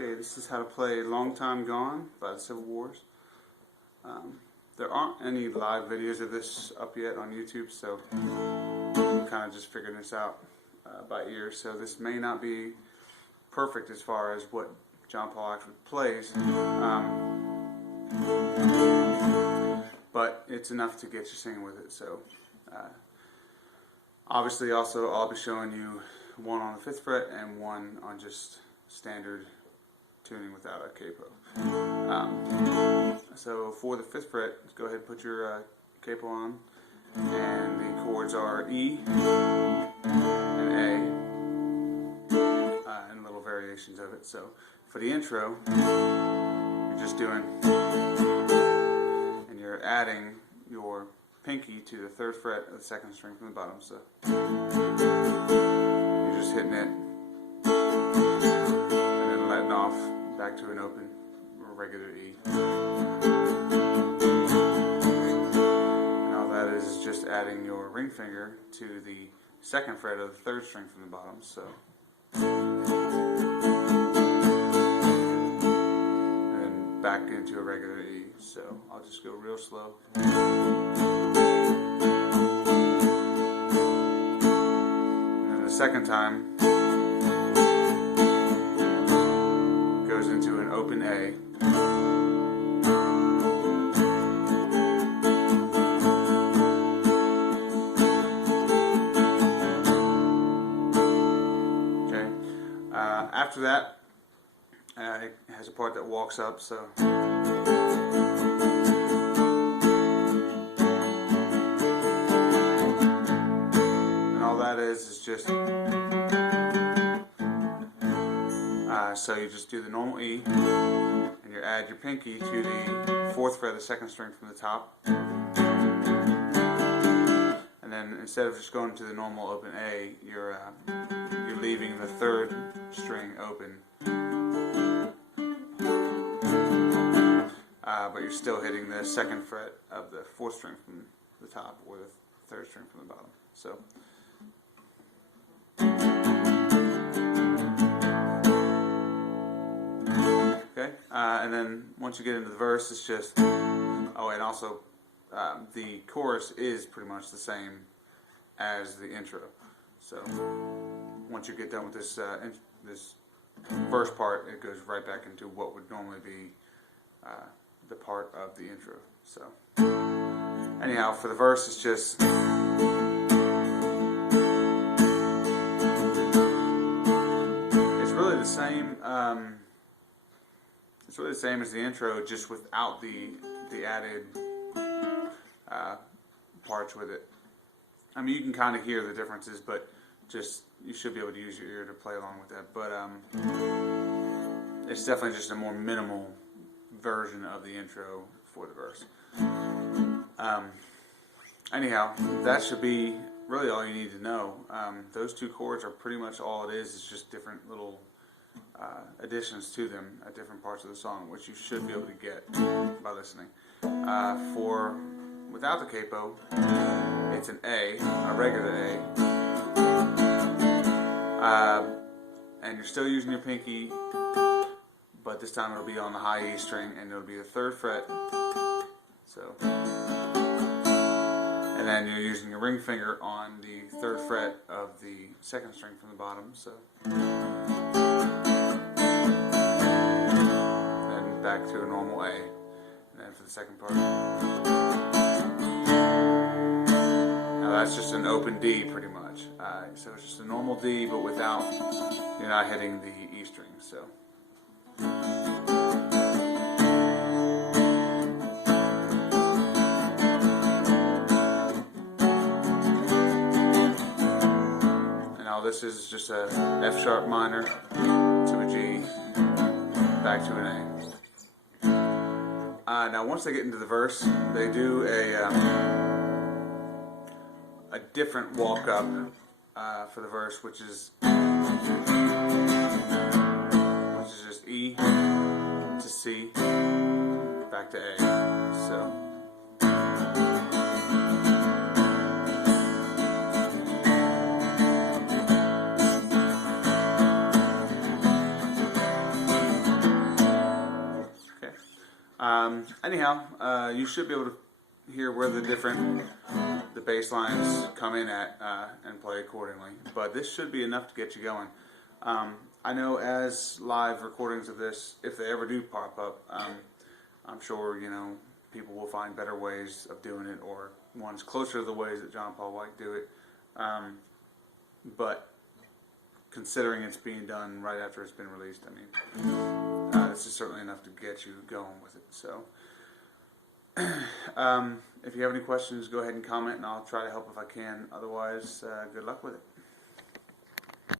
Okay, this is how to play Long Time Gone by the Civil Wars. There aren't any live videos of this up yet on YouTube, so I'm kind of just figuring this out by ear. So this may not be perfect as far as what John Paul actually plays, but it's enough to get you singing with it. So obviously also I'll be showing you one on the 5th fret and one on just standard tuning without a capo. So for the 5th fret, go ahead and put your capo on, and the chords are E and A, and little variations of it. So for the intro, you're just doing, and you're adding your pinky to the 3rd fret of the 2nd string from the bottom. So you're just hitting it and then letting off back to an open or regular E. And all that is just adding your ring finger to the 2nd fret of the 3rd string from the bottom. So and then back into a regular E. So I'll just go real slow. And then the second time goes into an open A. Okay. After that, it has a part that walks up. So. Is just so you just do the normal E, and you add your pinky to the 4th fret of the 2nd string from the top, and then instead of just going to the normal open A, you're leaving the 3rd string open, but you're still hitting the 2nd fret of the 4th string from the top or the 3rd string from the bottom. So. Okay, and then once you get into the verse, it's just, oh, and also the chorus is pretty much the same as the intro. So once you get done with this this verse part, it goes right back into what would normally be the part of the intro. So anyhow, for the verse, it's just. The same. It's really the same as the intro, just without the added parts with it. I mean, you can kind of hear the differences, but just you should be able to use your ear to play along with that. But it's definitely just a more minimal version of the intro for the verse. Anyhow, that should be really all you need to know. Those two chords are pretty much all it is. It's just different little additions to them at different parts of the song, which you should be able to get by listening. For without the capo, it's an A, a regular A, and you're still using your pinky, but this time it'll be on the high E string, and it'll be the 3rd fret. So, and then you're using your ring finger on the 3rd fret of the 2nd string from the bottom. So. Back to a normal A, and then for the second part. Now that's just an open D pretty much. So it's just a normal D, but without, you're not hitting the E string. So. And now this is just a F sharp minor to a G, back to an A. Now once they get into the verse, they do a different walk up for the verse, which is just E to C, back to A. So. Anyhow, you should be able to hear where the bass lines come in at and play accordingly. But this should be enough to get you going. I know as live recordings of this, if they ever do pop up, I'm sure people will find better ways of doing it, or ones closer to the ways that John Paul White do it. But considering it's being done right after it's been released, I mean, this is certainly enough to get you going with it. So, if you have any questions, go ahead and comment, and I'll try to help if I can. Otherwise, good luck with it.